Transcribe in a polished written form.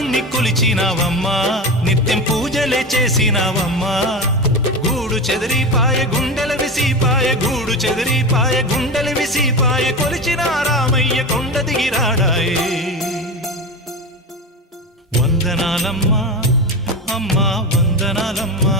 రాముణ్ణి కొలిచినావమ్మా నిత్యం పూజలే చేసినావమ్మా గూడు చెదిరిపాయ గుండెల విసిపాయ గూడు చెదిరిపాయ గుండెల విసిపాయ కొలిచిన రామయ్య కొండ దిగిరాడాయే వందనాలమ్మా అమ్మా వందనాలమ్మా